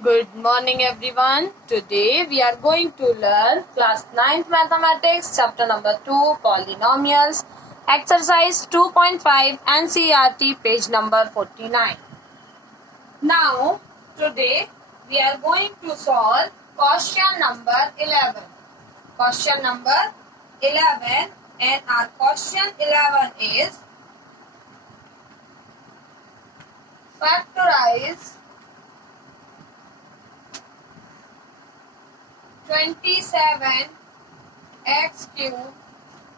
Good morning everyone. Today we are going to learn class 9th mathematics chapter number 2 polynomials exercise 2.5 NCERT page number 49. Now today we are going to solve question number 11. Question number 11 and our question 11 is factorize 27 x cube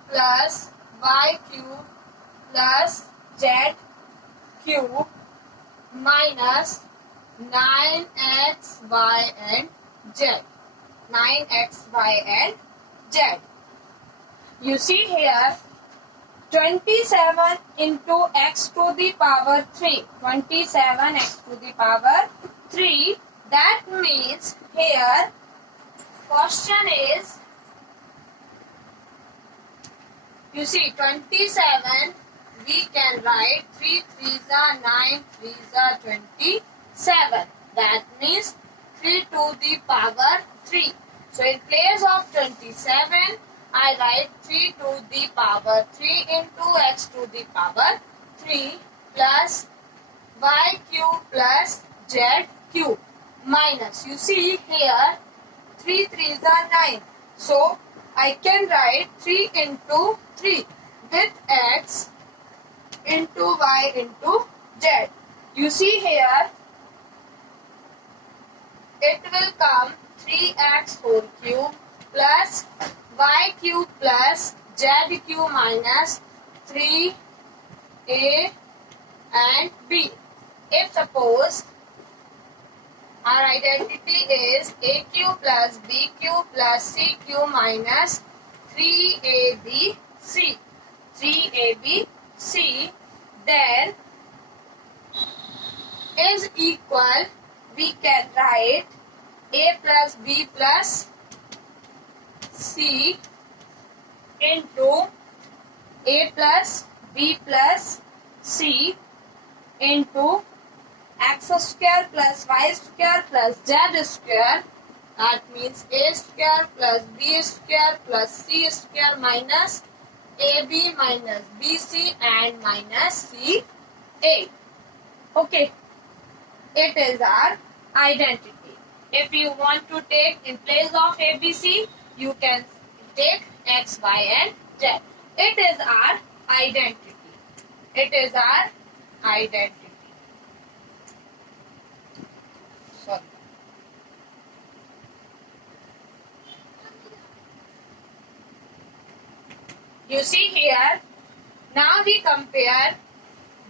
plus y cube plus z cube minus 9x, y and z. 9x, y and z. You see here 27 into x to the power 3. 27 x to the power 3. That means here question is, you see 27 we can write 3 3s are 9, 3s are 27. That means 3 to the power 3. So in place of 27 I write 3 to the power 3 into x to the power 3 plus y cube plus z cube minus, you see here 3 3s are 9. So I can write 3 into 3 with x into y into z. You see here it will come 3x whole cube plus y cube plus z cube minus 3a and b. If suppose our identity is a cube plus b cube plus c cube minus 3abc. 3abc, then is equal, we can write a plus b plus c into a plus b plus c into x square plus y square plus z square. That means a square plus b square plus c square minus ab minus bc and minus ca. Okay, it is our identity. If you want to take in place of abc, you can take x, y and z. It is our identity. It is our identity. Sorry. You see here, now we compare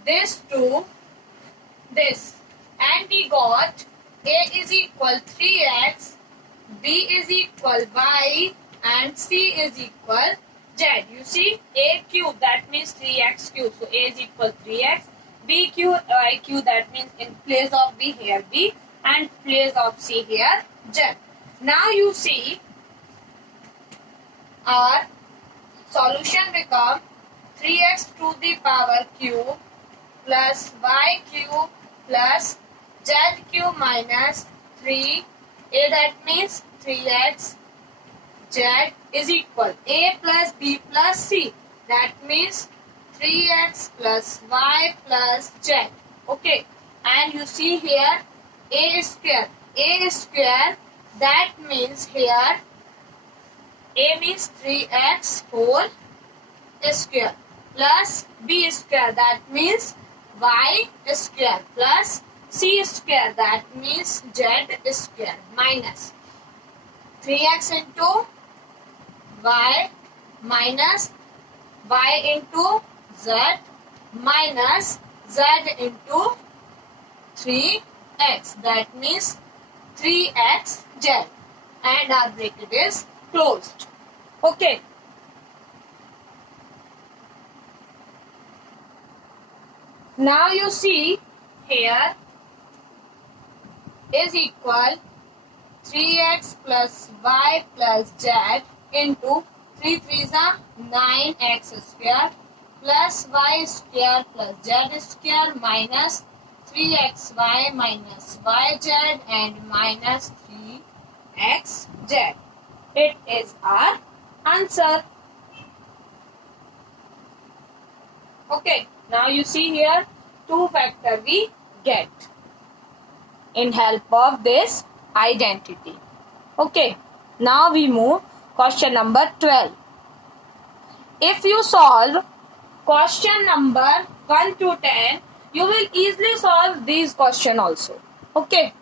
this to this and we got a is equal 3x, b is equal y and c is equal z. You see a cube, that means 3x cube, so a is equal 3x, b cube, y cube, that means in place of b here b and place of c here z. Now you see our solution become 3x to the power cube plus y cube plus z cube minus 3a, that means 3x z is equal a plus b plus c, that means 3x plus y plus z. Okay, and you see here a square, that means here a means 3x whole square plus b square, that means y square plus c square, that means z square minus 3x into y minus y into z minus z into 3x, that means 3x z, and our bracket is closed. Okay. Now you see here is equal 3x plus y plus z into 3 3s are 9x square plus y square plus z square minus 3xy minus yz and minus 3xz. It is our answer. Okay, now you see here 2 factor we get in help of this identity. Okay, now we move question number 12. If you solve question number 1 to 10, you will easily solve these question also. Okay.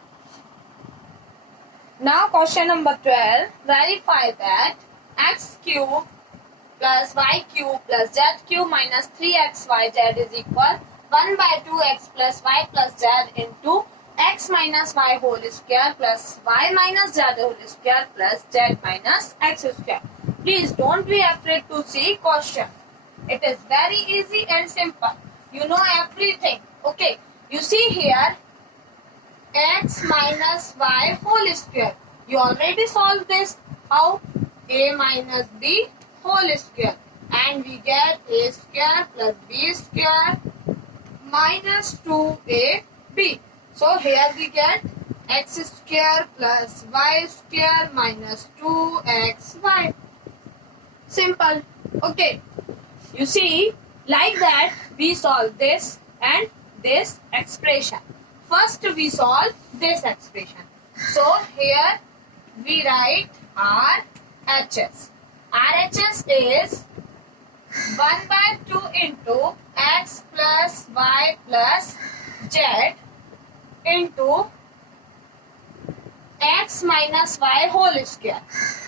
Now question number 12, verify that x cube plus y cube plus z cube minus 3xyz is equal 1 by 2x plus y plus z into x minus y whole square plus y minus z whole square plus z minus x square. Please don't be afraid to see question. It is very easy and simple. You know everything. Okay. You see here x minus y whole square. You already solved this. How? A minus b whole square. And we get a square plus b square minus 2ab. So here we get x square plus y square minus 2xy. Simple. Okay. You see, like that we solve this and this expression. First we solve this expression. So here we write RHS. RHS is 1 by 2 into x plus y plus z into x minus y whole square.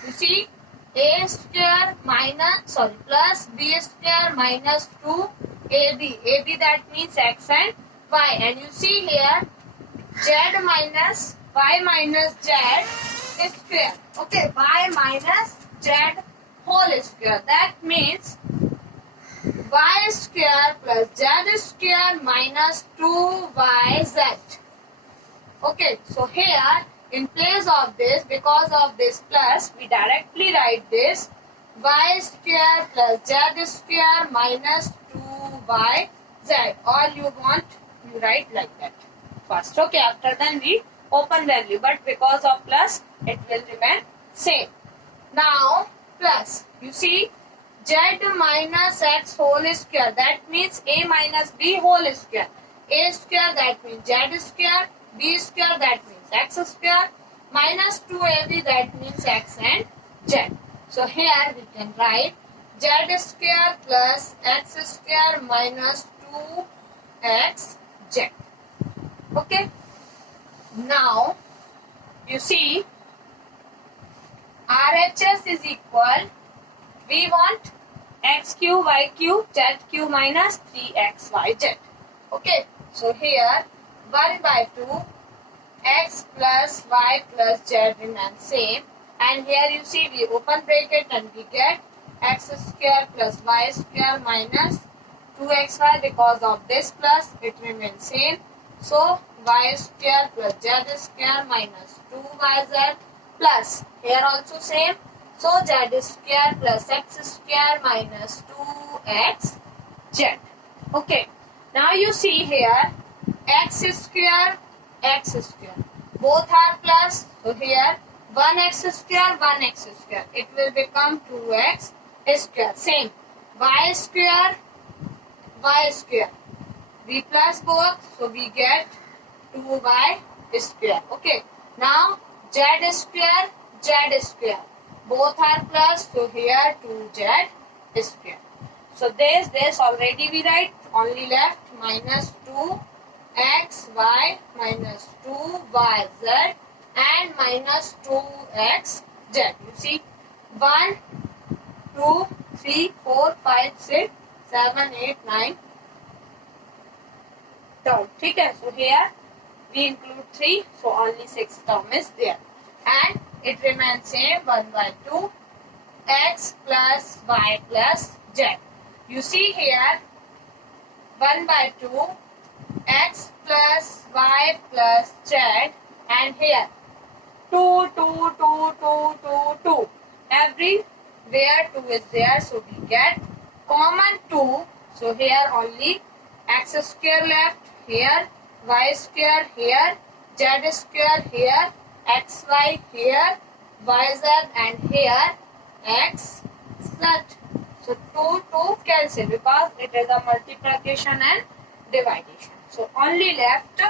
You see, a square minus plus b square minus 2ab. ab that means x and y. And you see here z minus y minus z square. Okay, y minus z whole square. That means y square plus z square minus 2yz. Okay, so here in place of this, because of this plus, we directly write this y square plus z square minus 2yz. All you want, you write like that first. Okay, after then we open value, but because of plus, it will remain same. Now plus, you see z minus x whole square, that means a minus b whole square. A square that means z square, b square that means x square, minus 2ab that means x and z. So here we can write z square plus x square minus 2xz. Okay. Now you see RHS is equal, we want x cube y cube z cube minus 3xyz. Okay. So here 1 by 2 x plus y plus z remain same, and here you see we open bracket and we get x square plus y square minus 2xy. Because of this plus, it remains same. So y square plus z square minus 2yz plus here also same. So z square plus x square minus 2xz. Okay. Now you see here x square, both are plus. So here 1x square, 1x square. It will become 2x square. Same. Y square. We plus both, so we get 2y square. Okay. Now z square. Both are plus, so here 2z square. So this already we write, only left minus 2xy minus 2yz and minus 2xz. You see 1, 2, 3, 4, 5, 6, 7, 8, 9 term. Okay, so here we include 3, so only 6 term is there. And it remains same 1 by 2 x plus y plus z. You see here 1 by 2 x plus y plus z, and here 2, 2, 2, 2, 2, 2. Everywhere 2 is there, so we get common 2. So here only x square left, here y square here, z square here, xy here, yz and here x z. So 2 cancel because it is a multiplication and division. So only left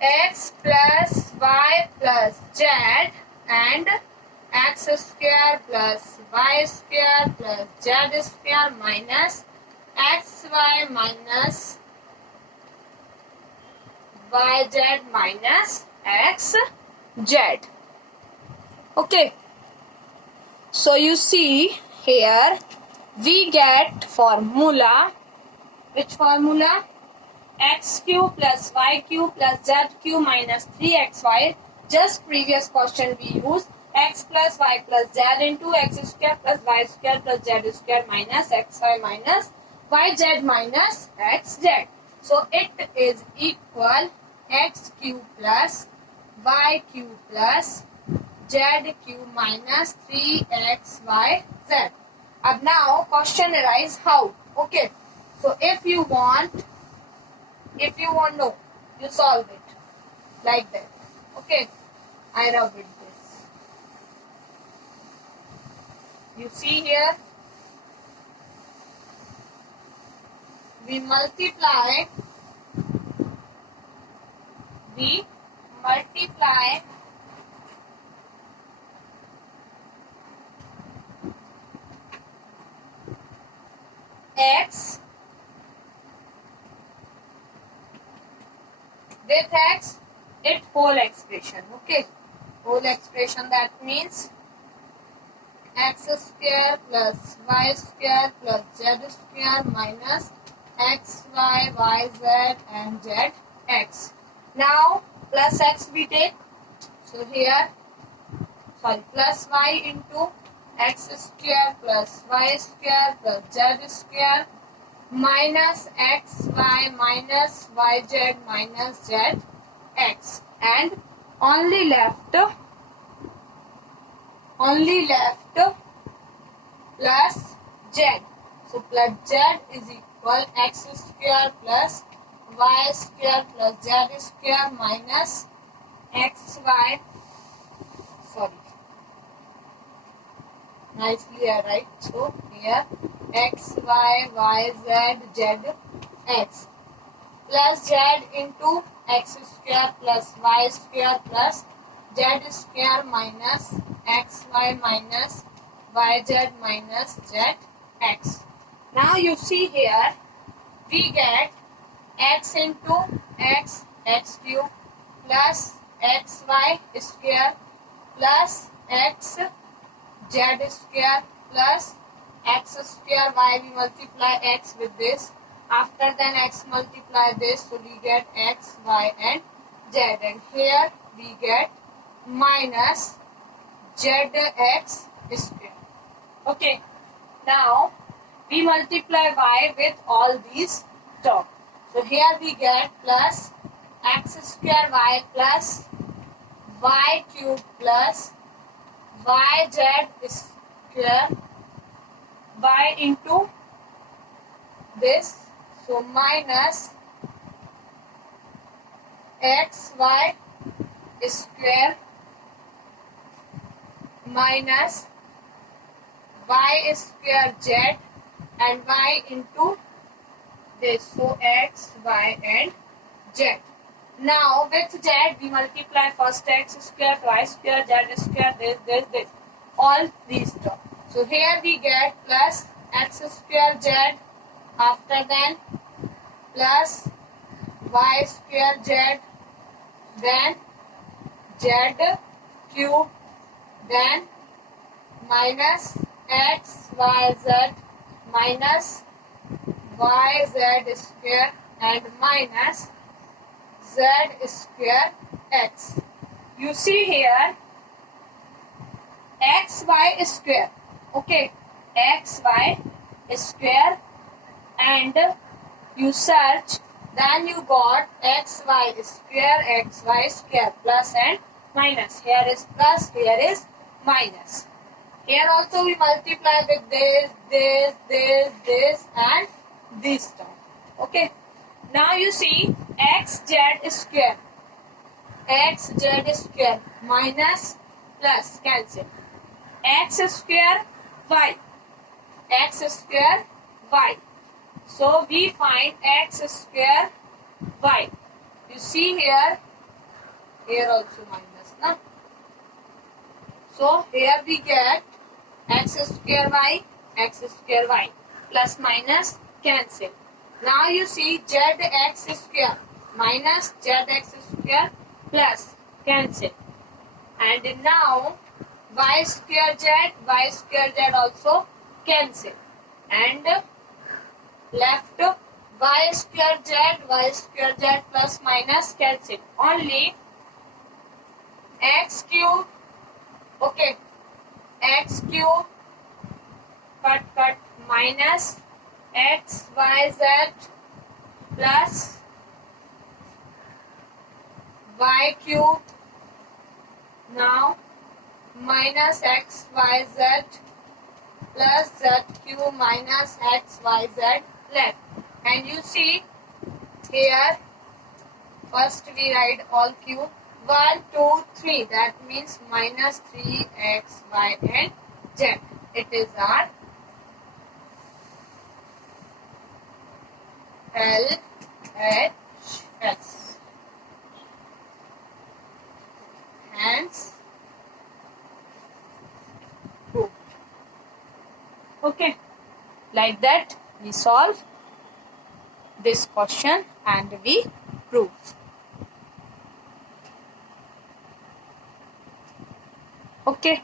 x plus y plus z and x square plus y square plus z square minus xy minus yz minus xz. Okay. So you see here we get formula. Which formula? X cube plus y cube plus z cube minus 3xy. Just previous question we used x plus y plus z into x square plus y square plus z square minus xy minus yz minus xz. So it is equal x cube plus y cube plus z cube minus 3xyz. Now question arise how? Okay. So if you want no, you solve it like that. Okay. I rub it this. You see here we multiply x with x, it whole expression. Okay, whole expression, that means x square plus y square plus z square minus xy, yz and zx. Now plus x we take. So here plus y into x square plus y square plus z square minus xy minus yz minus zx, and only left plus z. So plus z is equal x square plus y square plus z square minus xy. Sorry. Nicely I write. So here x, y, y, z, z, x plus z into x square plus y square plus z square minus xy minus yz minus zx. Now you see here we get x into x cube plus xy square plus x z square plus x square. Y we multiply x with this, after then x multiply this, so we get x, y and z, and here we get minus zx square. Okay, now we multiply y with all these terms. So here we get plus x square y plus y cube plus yz square y into this, so minus xy square minus y square z and y into this, so x, y and z. Now with z we multiply first x square, y square, z square, this, all these terms. So here we get plus x square z, after then plus y square z, then z cube, then minus x, y, z minus y, z square and minus z square x. You see here x, y square. Okay, x, y square, and you search, then you got x, y square plus and minus. Here is plus, here is minus. Here also we multiply with this and this term. Okay. Now you see xz square minus plus cancel x square y. So we find x square y. You see here also minus, na? So here we get x square y plus minus cancel. Now you see zx square minus zx square plus cancel. And now y square z also cancel. And left y square z plus minus cancel. Only x cube, okay, x cube cut minus xyz plus y cube, now minus xyz plus z cube minus xyz left. And you see here first we write all cube 1 2 3, that means minus 3x y and z. It is our LHS. Hence proved. Okay, like that we solve this question and we prove. Okay.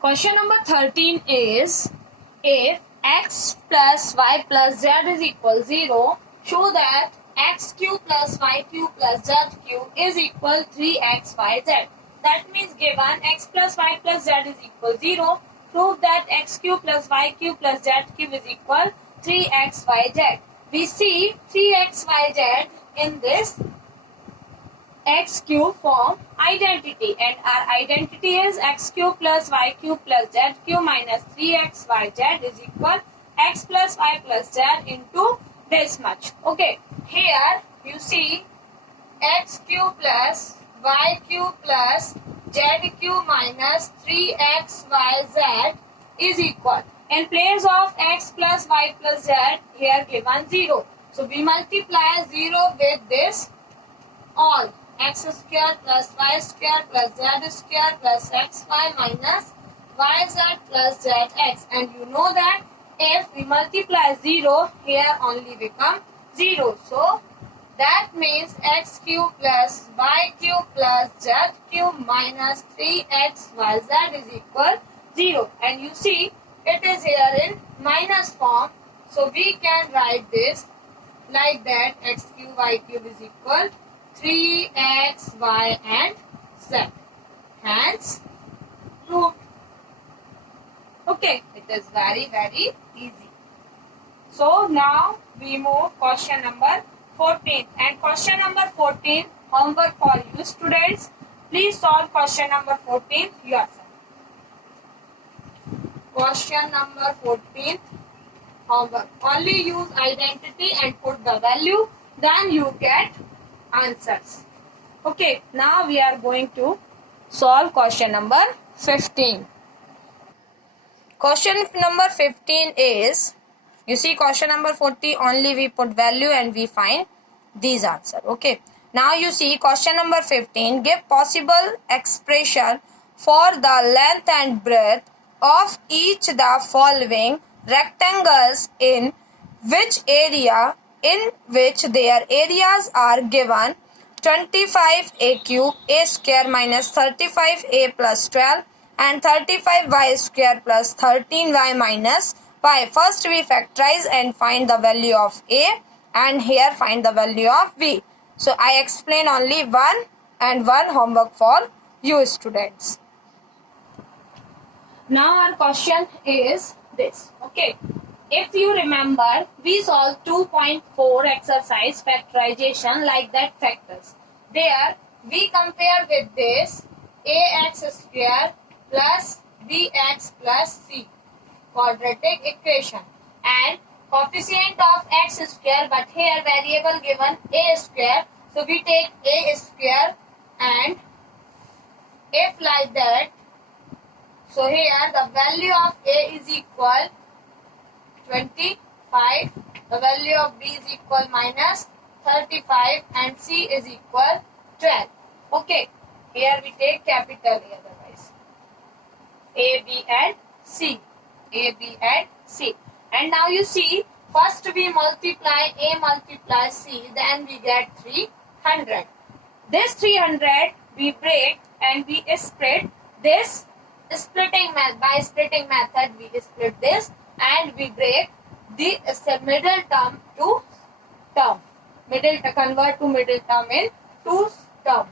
Question number 13 is, if x plus y plus z is equal 0, show that x cube plus y cube plus z cube is equal 3xyz. That means given x plus y plus z is equal 0, prove that x cube plus y cube plus z cube is equal 3xyz. We see 3xyz in this x cube form identity, and our identity is x cube plus y cube plus z cube minus 3xyz is equal x plus y plus z into this much. Okay, here you see x cube plus y cube plus z cube minus 3xyz is equal, in place of x plus y plus z here given 0. So we multiply 0 with this all, x square plus y square plus z square plus xy minus yz plus zx. And you know that if we multiply 0, here only become 0. So that means x cube plus y cube plus z cube minus 3xyz is equal 0. And you see it is here in minus form. So we can write this like that, x cube y cube is equal 3x, y and z. Hence proved. Okay, it is very easy. So now we move question number 14. And question number 14 homework for you students. Please solve question number 14 yourself. Question number 14 homework. Only use identity and put the value, then you get answers. Okay, now we are going to solve question number 15. Question number 15 is, you see question number 40 only we put value and we find these answer. Okay, now you see question number 15, give possible expression for the length and breadth of each the following rectangles in which their areas are given 25a cube a square minus 35a plus 12 and 35y square plus 13y minus y. First we factorize and find the value of a, and here find the value of b. So I explain only one homework for you students. Now our question is this. Okay, if you remember, we solved 2.4 exercise factorization like that factors. There we compare with this ax square plus bx plus c quadratic equation, and coefficient of x square, but here variable given a square. So we take a square, and if like that, so here the value of a is equal 25, the value of b is equal minus 35, and c is equal 12. Okay, here we take capital A, otherwise a, b and c, a, b and c. And now you see, first we multiply a multiply c, then we get 300. This 300 we break and we split this by splitting method we split this, and we break the middle term to term. Convert to middle term in two term.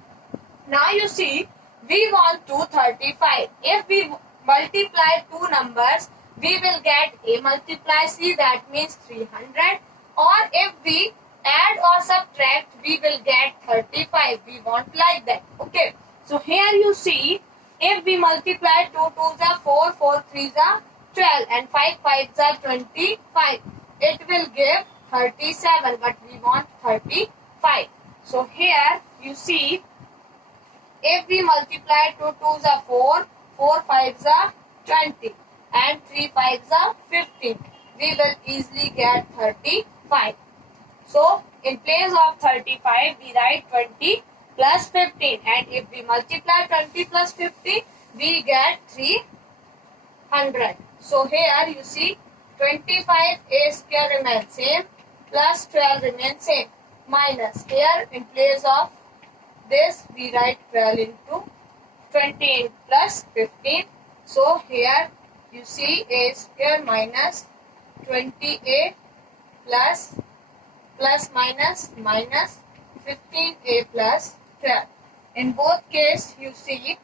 Now you see, we want 235. If we multiply two numbers, we will get a multiply c, that means 300. Or if we add or subtract, we will get 35. We want like that. Okay. So here you see, if we multiply 2 2s are 4, 4 3s are 12, and 5 5s are 25, it will give 37, but we want 35. So here you see, if we multiply 2 2s are 4, 4 5s are 20, and 3 5s are 15, we will easily get 35. So in place of 35, we write 20 plus 15, and if we multiply 20 plus 50, we get 300. So here you see, 25 a square remains same, plus 12 remains same, minus here in place of this we write 12 into 20 plus 15. So here you see a square minus 20a plus minus 15a plus 12. In both cases you see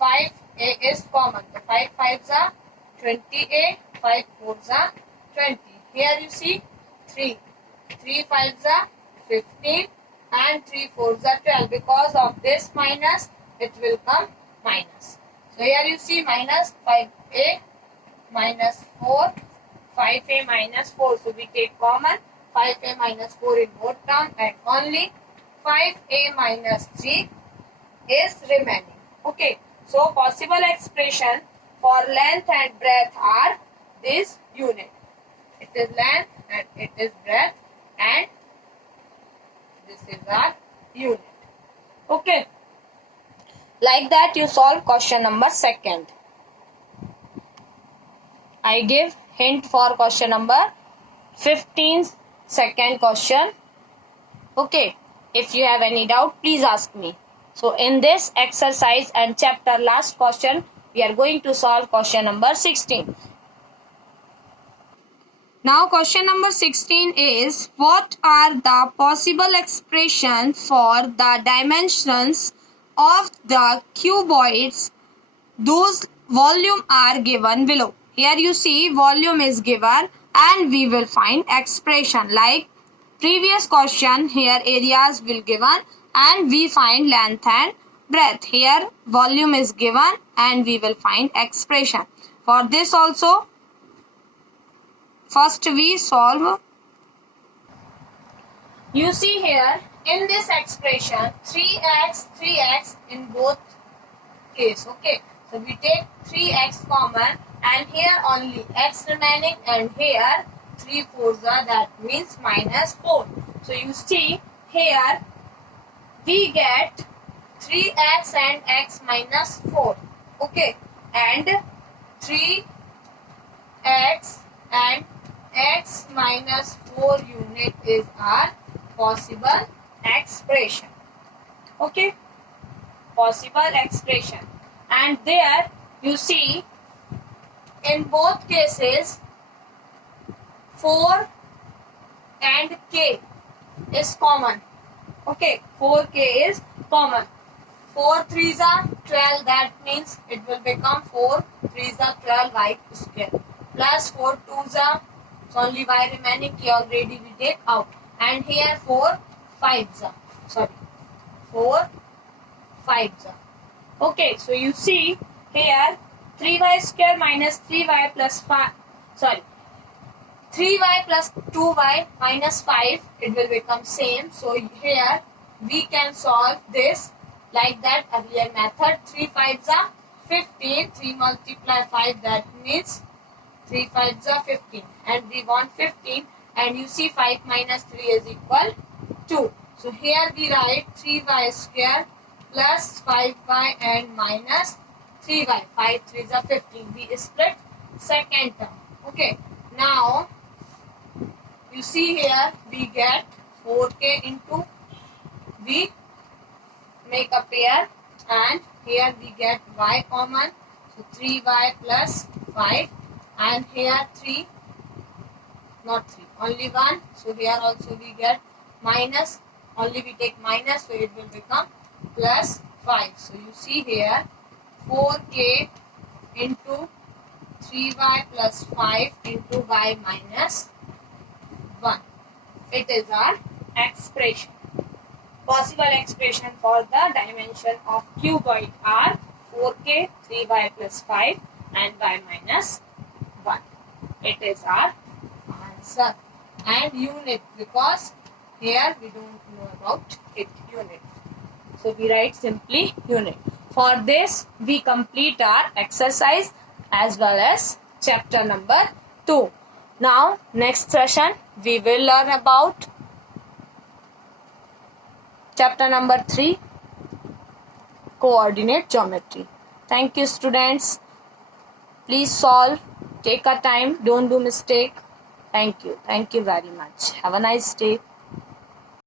5a is common. The 5 5s are 20a, 5 4s are 20. Here you see 3 5s are 15, and 3 4s are 12. Because of this minus, it will come minus. So here you see minus 5a minus 4, 5a minus 4. So we take common 5a minus 4 in both terms, and only 5a minus 3 is remaining. Okay. So possible expression for length and breadth are this unit. It is length and it is breadth, and this is our unit. Okay. Like that you solve question number 2. I give hint for question number 15, second question. Okay. If you have any doubt, please ask me. So in this exercise and chapter last question, we are going to solve question number 16. Now question number 16 is, what are the possible expressions for the dimensions of the cuboids? Those volume are given below. Here you see volume is given, and we will find expression like previous question. Here areas will given, and we find length and breadth. Here volume is given, and we will find expression. For this also, first we solve. You see here in this expression 3x in both case. Okay, so we take 3x common, and here only x remaining, and here 3 4s are, that means minus 4. So you see here we get 3x and x minus 4. Okay, and 3x and x minus 4 unit is our possible expression. Okay, possible expression. And there you see in both cases 4 and k is common. Okay, 4k is common. 4 3s are 12, that means it will become 4 3s are 12 y square, plus 4 2s are, so only y remaining, k already we take out, and here 4 5s are, 4 5s are. Okay, so you see here 3y square minus 3y plus 5, 3y plus 2y minus 5, it will become same. So here we can solve this like that earlier method. 3 5s are 15. 3 multiply 5, that means 3 5s are 15. And we want 15. And you see 5 minus 3 is equal 2. So here we write 3y square plus 5y and minus 3y. 5 3s are 15. We split second term. Okay. Now you see here we get 4k into, we make a pair, and here we get y common. So 3y plus 5, and here 3, not 3, only 1. So here also we get minus, only we take minus, so it will become plus 5. So you see here 4k into 3y plus 5 into y minus 1. It is our expression. Possible expression for the dimension of cuboid are 4k, 3y plus 5 and y minus 1. It is our answer. And unit, because here we don't know about it, unit. So we write simply unit. For this we complete our exercise as well as chapter number 2. Now next session we will learn about chapter number 3, coordinate geometry. Thank you students. Please solve. Take a time. Don't do mistake. Thank you. Thank you very much. Have a nice day.